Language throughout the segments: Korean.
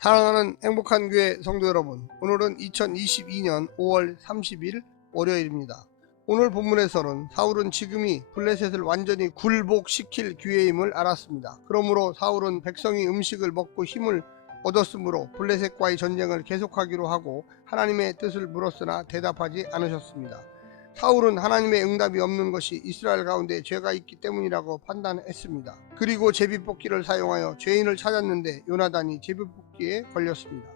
사랑하는 행복한 교회 성도 여러분, 오늘은 2022년 5월 30일 월요일입니다. 오늘 본문에서는 사울은 지금이 블레셋을 완전히 굴복시킬 기회임을 알았습니다. 그러므로 사울은 백성이 음식을 먹고 힘을 얻었으므로 블레셋과의 전쟁을 계속하기로 하고 하나님의 뜻을 물었으나 대답하지 않으셨습니다. 사울은 하나님의 응답이 없는 것이 이스라엘 가운데 죄가 있기 때문이라고 판단했습니다. 그리고 제비뽑기를 사용하여 죄인을 찾았는데 요나단이 제비뽑기에 걸렸습니다.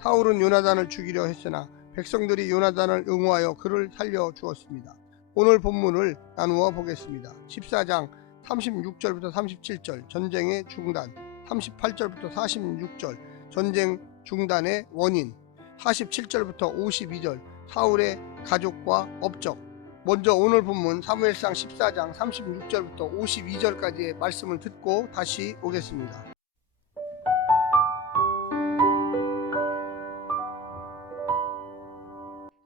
사울은 요나단을 죽이려 했으나 백성들이 요나단을 응호하여 그를 살려주었습니다. 오늘 본문을 나누어 보겠습니다. 14장 36절부터 37절 전쟁의 중단, 38절부터 46절 전쟁 중단의 원인, 47절부터 52절 사울의 가족과 업적. 먼저 오늘 본문 사무엘상 14장 36절부터 52절까지의 말씀을 듣고 다시 오겠습니다.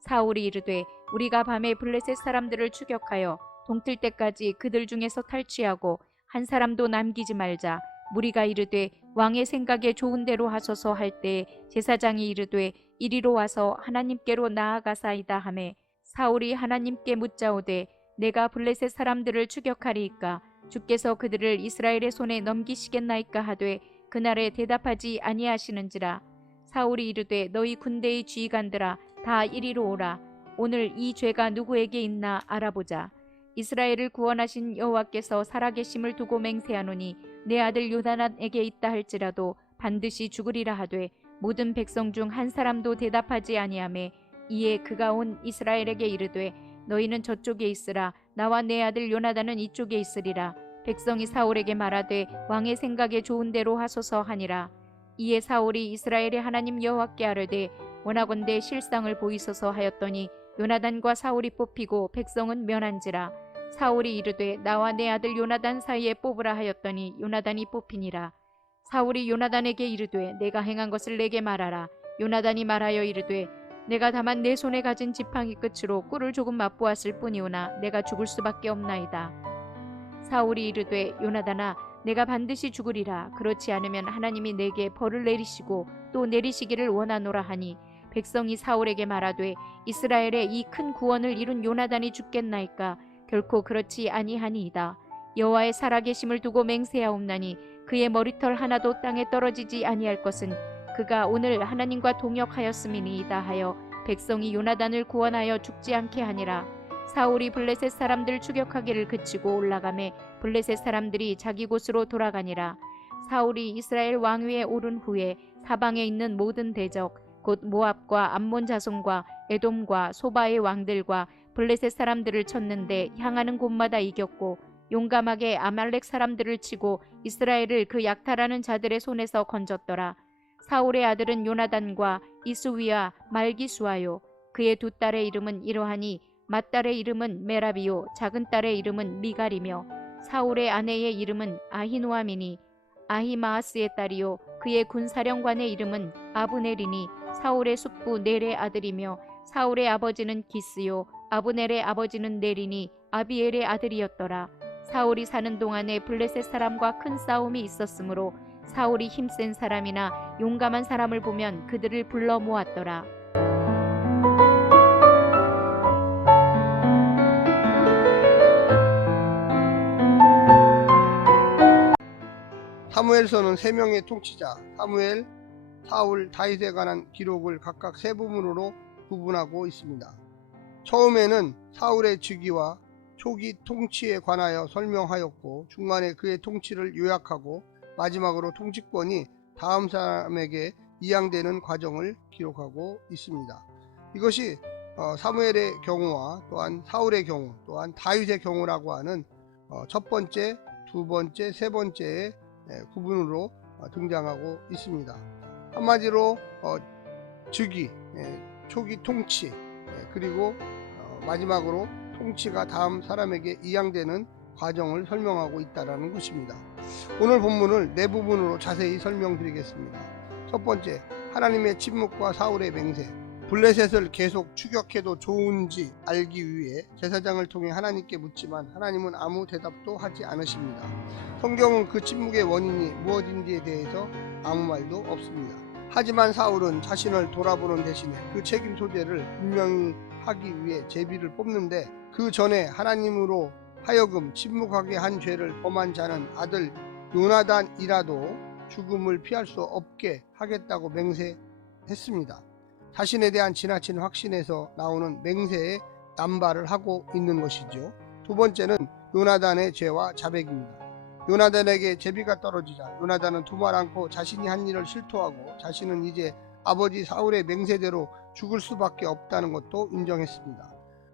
사울이 이르되 우리가 밤에 블레셋 사람들을 추격하여 동틀 때까지 그들 중에서 탈취하고 한 사람도 남기지 말자. 무리가 이르되 왕의 생각에 좋은 대로 하소서 할 때에 제사장이 이르되 이리로 와서 하나님께로 나아가사이다 하매 사울이 하나님께 묻자오되 내가 블레셋 사람들을 추격하리이까 주께서 그들을 이스라엘의 손에 넘기시겠나이까 하되 그날에 대답하지 아니하시는지라. 사울이 이르되 너희 군대의 지휘관들아 다 이리로 오라. 오늘 이 죄가 누구에게 있나 알아보자. 이스라엘을 구원하신 여호와께서 살아계심을 두고 맹세하노니 내 아들 요나단에게 있다 할지라도 반드시 죽으리라 하되 모든 백성 중 한 사람도 대답하지 아니하매 이에 그가 온 이스라엘에게 이르되 너희는 저쪽에 있으라. 나와 내 아들 요나단은 이쪽에 있으리라. 백성이 사울에게 말하되 왕의 생각에 좋은 대로 하소서 하니라. 이에 사울이 이스라엘의 하나님 여호와께 아뢰되 원하건대 실상을 보이소서 하였더니 요나단과 사울이 뽑히고 백성은 면한지라. 사울이 이르되 나와 내 아들 요나단 사이에 뽑으라 하였더니 요나단이 뽑히니라. 사울이 요나단에게 이르되 내가 행한 것을 내게 말하라. 요나단이 말하여 이르되 내가 다만 내 손에 가진 지팡이 끝으로 꿀을 조금 맛보았을 뿐이오나 내가 죽을 수밖에 없나이다. 사울이 이르되 요나단아 내가 반드시 죽으리라. 그렇지 않으면 하나님이 내게 벌을 내리시고 또 내리시기를 원하노라 하니 백성이 사울에게 말하되 이스라엘의 이 큰 구원을 이룬 요나단이 죽겠나이까. 결코 그렇지 아니하니이다. 여호와의 살아계심을 두고 맹세하옵나니 그의 머리털 하나도 땅에 떨어지지 아니할 것은 그가 오늘 하나님과 동역하였음이니이다 하여 백성이 요나단을 구원하여 죽지 않게 하니라. 사울이 블레셋 사람들 추격하기를 그치고 올라가매 블레셋 사람들이 자기 곳으로 돌아가니라. 사울이 이스라엘 왕위에 오른 후에 사방에 있는 모든 대적 곧 모압과 암몬 자손과 에돔과 소바의 왕들과 블레셋 사람들을 쳤는데 향하는 곳마다 이겼고 용감하게 아말렉 사람들을 치고 이스라엘을 그 약탈하는 자들의 손에서 건졌더라. 사울의 아들은 요나단과 이스위와 말기수아요. 그의 두 딸의 이름은 이러하니 맏딸의 이름은 메라비요 작은 딸의 이름은 미갈이며 사울의 아내의 이름은 아히노아미니 아히마아스의 딸이요 그의 군사령관의 이름은 아브넬이니 사울의 숙부 넬의 아들이며 사울의 아버지는 기스요 아브넬의 아버지는 넬이니 아비엘의 아들이었더라. 사울이 사는 동안에 블레셋 사람과 큰 싸움이 있었으므로 사울이 힘센 사람이나 용감한 사람을 보면 그들을 불러 모았더라. 사무엘서는 3명의 통치자 사무엘, 사울, 다윗에 관한 기록을 각각 3부분으로 구분하고 있습니다. 처음에는 사울의 즉위와 초기 통치에 관하여 설명하였고 중간에 그의 통치를 요약하고 마지막으로 통치권이 다음 사람에게 이양되는 과정을 기록하고 있습니다. 이것이 사무엘의 경우와 또한 사울의 경우 또한 다윗의 경우라고 하는 첫 번째, 두 번째, 세 번째의 구분으로 등장하고 있습니다. 한마디로 즉위, 초기 통치, 그리고 마지막으로 통치가 다음 사람에게 이양되는 과정을 설명하고 있다는 것입니다. 오늘 본문을 4부분으로 자세히 설명드리겠습니다. 첫 번째, 하나님의 침묵과 사울의 맹세. 블레셋을 계속 추격해도 좋은지 알기 위해 제사장을 통해 하나님께 묻지만 하나님은 아무 대답도 하지 않으십니다. 성경은 그 침묵의 원인이 무엇인지에 대해서 아무 말도 없습니다. 하지만 사울은 자신을 돌아보는 대신에 그 책임 소재를 분명히 하기 위해 제비를 뽑는데, 그 전에 하나님으로 하여금 침묵하게 한 죄를 범한 자는 아들 요나단이라도 죽음을 피할 수 없게 하겠다고 맹세했습니다. 자신에 대한 지나친 확신에서 나오는 맹세에 남발을 하고 있는 것이죠. 두 번째는 요나단의 죄와 자백입니다. 요나단에게 제비가 떨어지자 요나단은 두말 않고 자신이 한 일을 실토하고 자신은 이제 아버지 사울의 맹세대로 죽을 수밖에 없다는 것도 인정했습니다.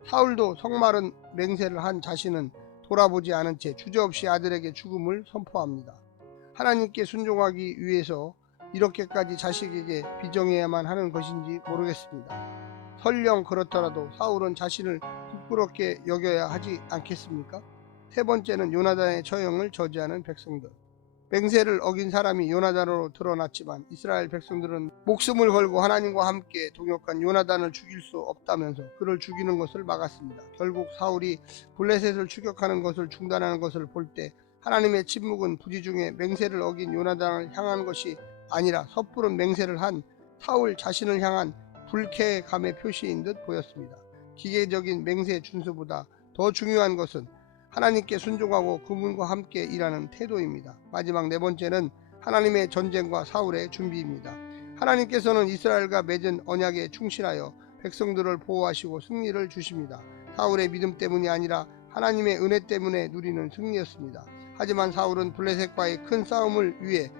사울도 성마른 맹세를 한 자신은 돌아보지 않은 채 주저없이 아들에게 죽음을 선포합니다. 하나님께 순종하기 위해서 이렇게까지 자식에게 비정해야만 하는 것인지 모르겠습니다. 설령 그렇더라도 사울은 자신을 부끄럽게 여겨야 하지 않겠습니까? 세 번째는 요나단의 처형을 저지하는 백성들. 맹세를 어긴 사람이 요나단으로 드러났지만 이스라엘 백성들은 목숨을 걸고 하나님과 함께 동역한 요나단을 죽일 수 없다면서 그를 죽이는 것을 막았습니다. 결국 사울이 블레셋을 추격하는 것을 중단하는 것을 볼 때 하나님의 침묵은 부지 중에 맹세를 어긴 요나단을 향한 것이 아니라 섣부른 맹세를 한 사울 자신을 향한 불쾌감의 표시인 듯 보였습니다. 기계적인 맹세 준수보다 더 중요한 것은 하나님께 순종하고 그분과 함께 일하는 태도입니다. 마지막 네 번째는 하나님의 전쟁과 사울의 준비입니다. 하나님께서는 이스라엘과 맺은 언약에 충실하여 백성들을 보호하시고 승리를 주십니다. 사울의 믿음 때문이 아니라 하나님의 은혜 때문에 누리는 승리였습니다. 하지만 사울은 블레셋과의 큰 싸움을 위해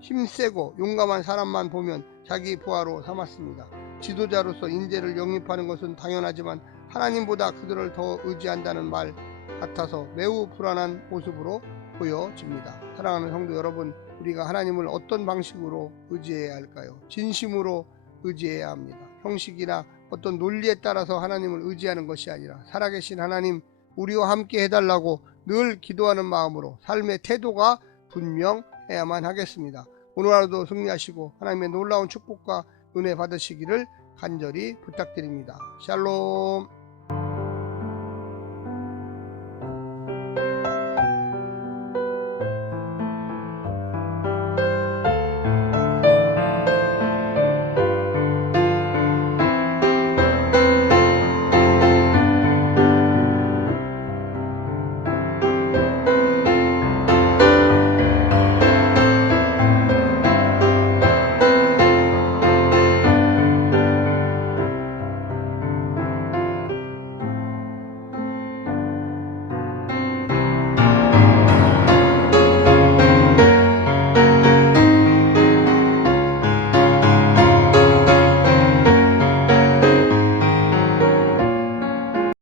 힘세고 용감한 사람만 보면 자기 부하로 삼았습니다. 지도자로서 인재를 영입하는 것은 당연하지만 하나님보다 그들을 더 의지한다는 말 같아서 매우 불안한 모습으로 보여집니다. 사랑하는 성도 여러분, 우리가 하나님을 어떤 방식으로 의지해야 할까요? 진심으로 의지해야 합니다. 형식이나 어떤 논리에 따라서 하나님을 의지하는 것이 아니라 살아계신 하나님, 우리와 함께 해달라고 늘 기도하는 마음으로 삶의 태도가 분명해야만 하겠습니다. 오늘 하루도 승리하시고 하나님의 놀라운 축복과 은혜 받으시기를 간절히 부탁드립니다. 샬롬.